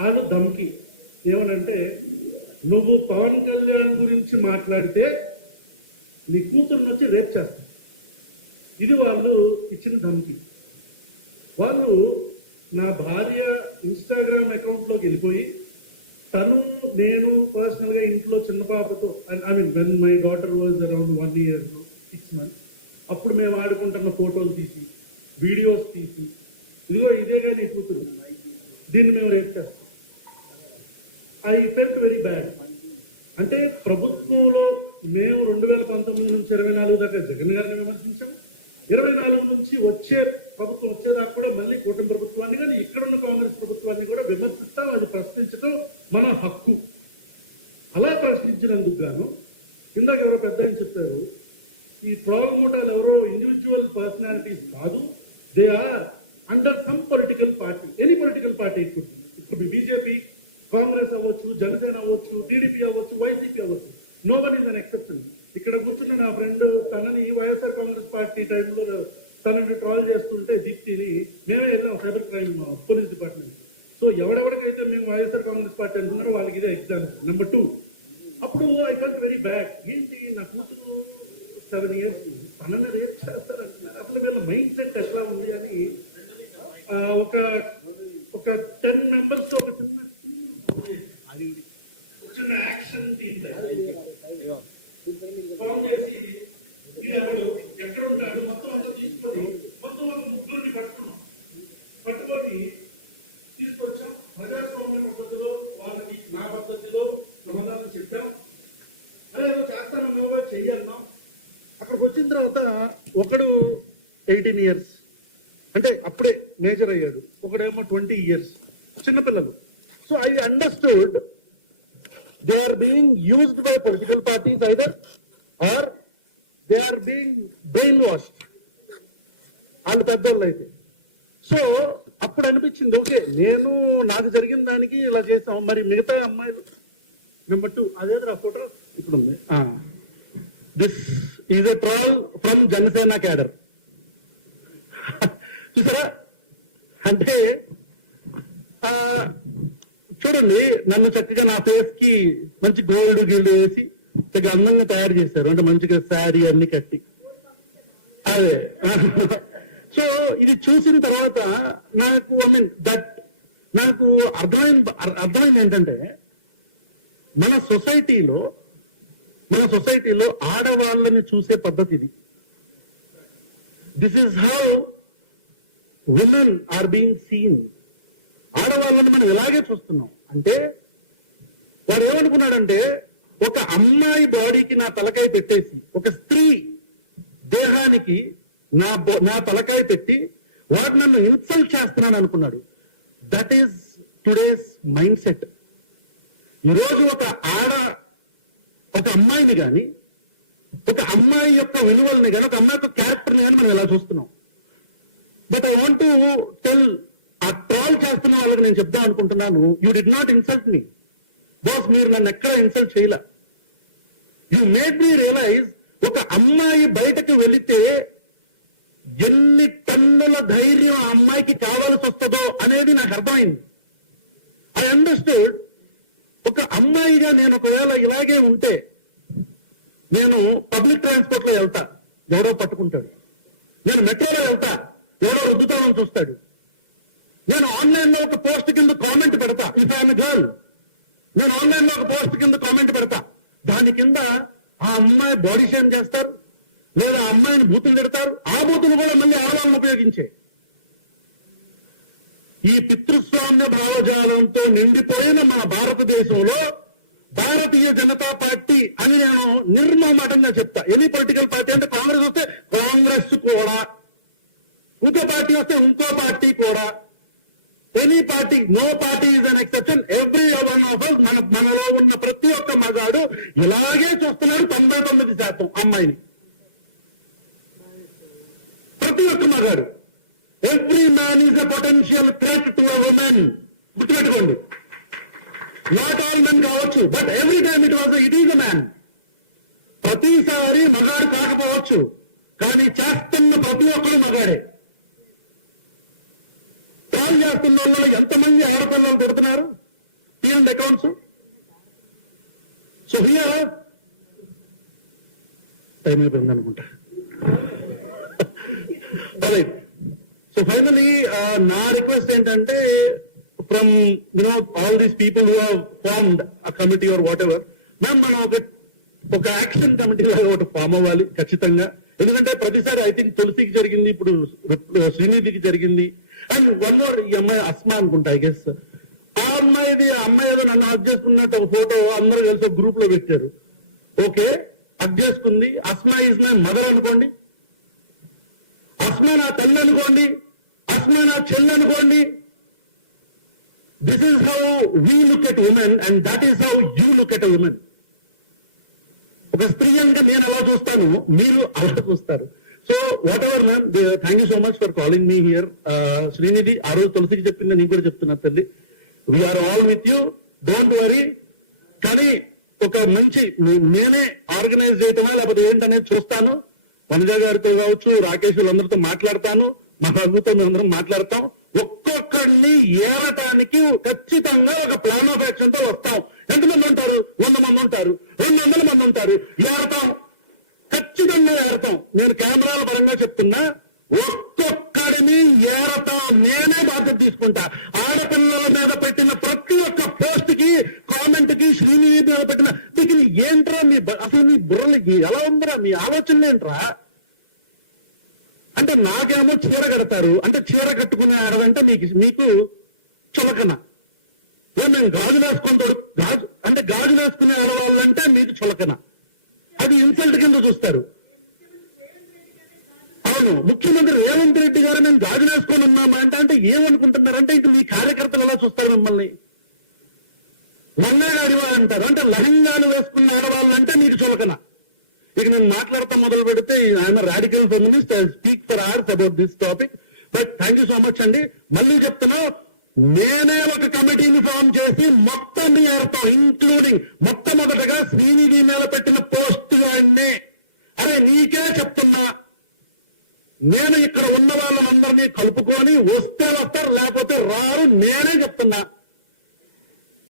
వాళ్ళు ధమ్కి ఏమనంటే, నువ్వు పవన్ కళ్యాణ్ గురించి మాట్లాడితే నీ కూతురుని వచ్చి రేప్ చేస్తారు. ఇది వాళ్ళు ఇచ్చిన ధమ్కి. వాళ్ళు నా భార్య ఇన్స్టాగ్రామ్ అకౌంట్లోకి వెళ్ళిపోయి, తను నేను పర్సనల్గా ఇంట్లో చిన్న పాపతో, I mean when my daughter was around 1 year 6 months, అప్పుడు మేము ఆడుకుంటున్న ఫోటోలు తీసి, వీడియోస్ తీసి, ఇదిగో ఇదేగా నీ కూతురు, దీన్ని మేము రేప్ చేస్తాం. I felt very bad. అంటే ప్రభుత్వంలో మేము 2019 నుంచి 24 దాకా జగన్ గారిని విమర్శించాం. 24 నుంచి వచ్చే ప్రభుత్వం వచ్చేదాకా కూడా మళ్ళీ కూటమి ప్రభుత్వాన్ని కానీ ఇక్కడున్న కాంగ్రెస్ ప్రభుత్వాన్ని కూడా విమర్శిస్తాం. అది ప్రశ్నించడం మన హక్కు. అలా ప్రశ్నించినందుకు గాను ఇందాక ఎవరో పెద్ద అని చెప్పారు, ఈ ట్రోల్ మూటాలు ఎవరో ఇండివిజువల్ పర్సనాలిటీస్ కాదు, they are under some political party, any political party. ఇప్పుడు బీజేపీ, కాంగ్రెస్ అవ్వచ్చు, జనసేన అవ్వచ్చు, టీడీపీ అవ్వచ్చు, వైసీపీ అవ్వచ్చు, no one is an exception. ఇక్కడ కూర్చున్న నా ఫ్రెండ్ తనని వైఎస్ఆర్ కాంగ్రెస్ పార్టీ టైంలో తనని ట్రాల్ చేస్తుంటే దీప్తిని మేమే వెళ్ళాం cyber crime police department. So ఎవరెవరికైతే మేము వైఎస్ఆర్ కాంగ్రెస్ పార్టీ అంటున్నారో వాళ్ళకి ఇదే ఎగ్జాంపుల్. నెంబర్ 2, అప్పుడు ఐ ఫెల్ట్ వెరీ బ్యాడ్. ఏంటి నా కూతురు 7 years తనని రేప్ చేస్తారంటున్నారు, అసలు వీళ్ళ మైండ్ సెట్ ఎట్లా ఉంది అని ఒక 10 members ఒక చిన్న యాక్షన్ టీమ్ ఫామ్ చేసి, ఎక్కడ ఉంటాడు మొత్తం అంతా తీసుకొని మొత్తం ఒక 3 పట్టుకొని తీసుకొచ్చాం. ప్రజాస్వామ్య పద్ధతిలో వాళ్ళకి నా పద్ధతిలో సమాధానం చెప్పాం. అదే చేస్తానో చెయ్యన్నాం. అక్కడికి వచ్చిన తర్వాత ఒకడు 18 years, అంటే అప్పుడే మేజర్ అయ్యాడు, ఒకడేమో 20 years, చిన్నపిల్లలు. So I understood they are being used by political parties either, or they are being brainwashed. వాళ్ళు పెద్దోళ్ళు అయితే. సో అప్పుడు అనిపించింది, ఓకే నేను నాకు జరిగిన దానికి ఇలా చేసాం, మరి మిగతా అమ్మాయిలు. నెంబర్ 2 అదేదో ఫోటో ఇప్పుడు ఉంది. This is a troll from Janasena cadre. చూసారా? అంటే చూడండి, నన్ను చక్కగా నా ఫేస్ కి మంచి గోల్డ్ గిల్డ్ వేసి చక్కగా అందంగా తయారు చేశారు, అంటే మంచిగా శారీ అన్ని కట్టి. అదే సో ఇది చూసిన తర్వాత నాకు నాకు అర్థమైంది ఏంటంటే, మన సొసైటీలో ఆడవాళ్ళని చూసే పద్ధతి ఇది. This is how women are being seen. ఆడవాళ్ళని మనం ఇలాగే చూస్తున్నాం. అంటే వాడు ఏమనుకున్నాడంటే, ఒక అమ్మాయి బాడీకి నా తలకాయ పెట్టేసి, ఒక స్త్రీ దేహానికి నా తలకాయ పెట్టి వాడు నన్ను ఇన్సల్ట్ చేస్తున్నాను అనుకున్నాడు. That is today's mind set. ఈరోజు ఒక అమ్మాయిని కానీ, ఒక అమ్మాయి యొక్క విలువల్ని కానీ, ఒక అమ్మాయి యొక్క క్యారెక్టర్ని కానీ మనం ఎలా చూస్తున్నాం. But I want to tell, ఆ ట్రాల్ చేస్తున్న వాళ్ళకి నేను చెప్దాం అనుకుంటున్నాను, you did not insult me boss. మీరు నన్ను ఎక్కడ ఇన్సల్ట్ చేయలే. యూ మేడ్ మీ రియలైజ్, ఒక అమ్మాయి బయటకు వెళితే ఎన్ని టన్నుల ధైర్యం ఆ అమ్మాయికి కావాల్సి వస్తుందో అనేది నాకు అర్థమైంది. I understood. ఒక అమ్మాయిగా నేను ఒకవేళ ఇలాగే ఉంటే, నేను పబ్లిక్ ట్రాన్స్పోర్ట్ లో వెళ్తా, ఎవరో పట్టుకుంటాడు. నేను మెట్రోలో వెళ్తా, ఎవరో రుద్దుతామని చూస్తాడు. నేను ఆన్లైన్ లో ఒక పోస్ట్ కింద కామెంట్ పెడతా, ఇఫ్ ఐఎమ్ గర్ల్, నేను ఆన్లైన్ లో ఒక పోస్ట్ కింద కామెంట్ పెడతా, దాని కింద ఆ అమ్మాయి బాడీ షేమ్ చేస్తారు, లేదా ఆ అమ్మాయిని బూతులు పెడతారు. ఆ బూతులు కూడా మళ్ళీ ఆడవాళ్ళని ఉపయోగించే. ఈ పితృస్వామ్య భావజాలంతో నిండిపోయిన మన భారతదేశంలో భారతీయ జనతా పార్టీ అని నేను నిర్మమాటంగా చెప్తా. ఎనీ పొలిటికల్ పార్టీ అంటే, కాంగ్రెస్ వస్తే కాంగ్రెస్ కూడా, ఇంకో పార్టీ వస్తే ఇంకో పార్టీ కూడా, any party, no party is an exception. Every one of us, మనలో ఉన్న ప్రతి ఒక్క మగాడు ఇలాగే చూస్తున్నాడు. 99% అమ్మాయిని, ప్రతి ఒక్క మగాడు. Every man is a potential threat to a women. గుర్తుపెట్టుకోండి. నాట్ ఆల్ మెన్ కావచ్చు, but every time it is a man. ప్రతిసారి మగాడు కాకపోవచ్చు, కానీ చేస్తున్న ప్రతి ఒక్కరు మగాడే. ట్రాల్ చేస్తున్న వాళ్ళు ఎంతమంది ఆడపిల్లలు పెడుతున్నారు తీయండి అకౌంట్స్. సో హియర్ టైం అయిపోయింది అనుకుంటా. సో ఫైనలీ నా రిక్వెస్ట్ ఏంటంటే from all these people who have formed a committee or whatever, ma'am మనం ఒక యాక్షన్ కమిటీ లాగా ఒకటి ఫామ్ అవ్వాలి ఖచ్చితంగా. ఎందుకంటే ప్రతిసారి ఐ థింక్ తులసికి జరిగింది, ఇప్పుడు శ్రీనిధికి జరిగింది, అండ్ వన్ మోర్ ఈ అమ్మాయి అస్మా అనుకుంటా ఐ గెస్. ఆ అమ్మాయి ఏదో నన్ను హక్ చేసుకున్నట్టు ఒక ఫోటో అందరూ కలిసి ఒక గ్రూప్ లో పెట్టారు. ఓకే, హక్ చేసుకుంది. అస్మా ఇస్ మై మదర్ అనుకోండి, అస్మా నా తల్లి అనుకోండి, అస్మా నా చెల్లి అనుకోండి. This is how we look at women and that is how you look at women. ఒక స్త్రీ అంటే నేను అలా చూస్తాను, మీరు అలా చూస్తారు. So whatever ma'am, thank you so much for calling me here. Srinidhi ఆ రోజు తులసికి చెప్పింది, నీకు కూడా చెప్తున్నా తల్లి, we are all with you, don't worry. కానీ ఒక మంచి నేనే ఆర్గనైజ్ చేయటమా లేకపోతే ఏంటనేది చూస్తాను. వనజ గారితో కావచ్చు, రాకేష్ వాళ్ళందరితో మాట్లాడతాను, మా రఘుతో అందరం మాట్లాడతాం. ఒక్కొక్కడిని ఏరటానికి ఖచ్చితంగా ఒక ప్లాన్ ఆఫ్ యాక్షన్ తో వస్తాం. ఎంతమంది ఉంటారు? 100 మంది ఉంటారు, 200 మంది ఉంటారు. ఏరతాం, ఖచ్చితంగా ఏరతాం. నేను కెమెరాల పరంగా చెప్తున్నా, ఒక్కొక్కడిని ఏరతాం. నేనే బాధ్యత తీసుకుంటా. ఆడపిల్లల మీద పెట్టిన ప్రతి ఒక్క పోస్ట్ కి, కామెంట్ కి, శ్రీనిధి మీద పెట్టిన మీకు ఏంట్రా అసలు మీ బుర్రలకి ఎలా ఉందిరా, మీ ఆలోచనలు ఏంట్రా అంటే నాకేమో చీర కడతారు అంటే చీర కట్టుకునే ఆడదంటే మీకు చులకన. మేము గాజులు వేసుకుంటాడు, గాజులు వేసుకునే ఆడవాళ్ళంటే మీకు చులకన. అది ఇన్సల్ట్ కింద చూస్తారు. అవును, ముఖ్యమంత్రి రేవంత్ రెడ్డి గారు మేము గాజులు వేసుకొని ఉన్నామా అంటే ఏమనుకుంటున్నారంటే ఇంక మీ కార్యకర్తలు ఎలా చూస్తారు మిమ్మల్ని? లంగాగాడివా అంటారు, అంటే లహంగాలు వేసుకున్న ఆడవాళ్ళంటే మీకు చులకన. ఇక నేను మాట్లాడతాం మొదలు పెడితే ఆయన radical feminist, I speak for hours about this topic. But thank you so much అండి. మళ్ళీ చెప్తున్నా, నేనే ఒక కమిటీని ఫామ్ చేసి మొత్తాన్ని ఏర్పాం, ఇంక్లూడింగ్ మొట్టమొదటగా శ్రీనిధి మీద పెట్టిన పోస్ట్ గానే. అరే నీకే చెప్తున్నా, నేను ఇక్కడ ఉన్న వాళ్ళందరినీ కలుపుకొని వస్తే వస్తారు, లేకపోతే రారు. నేనే చెప్తున్నా.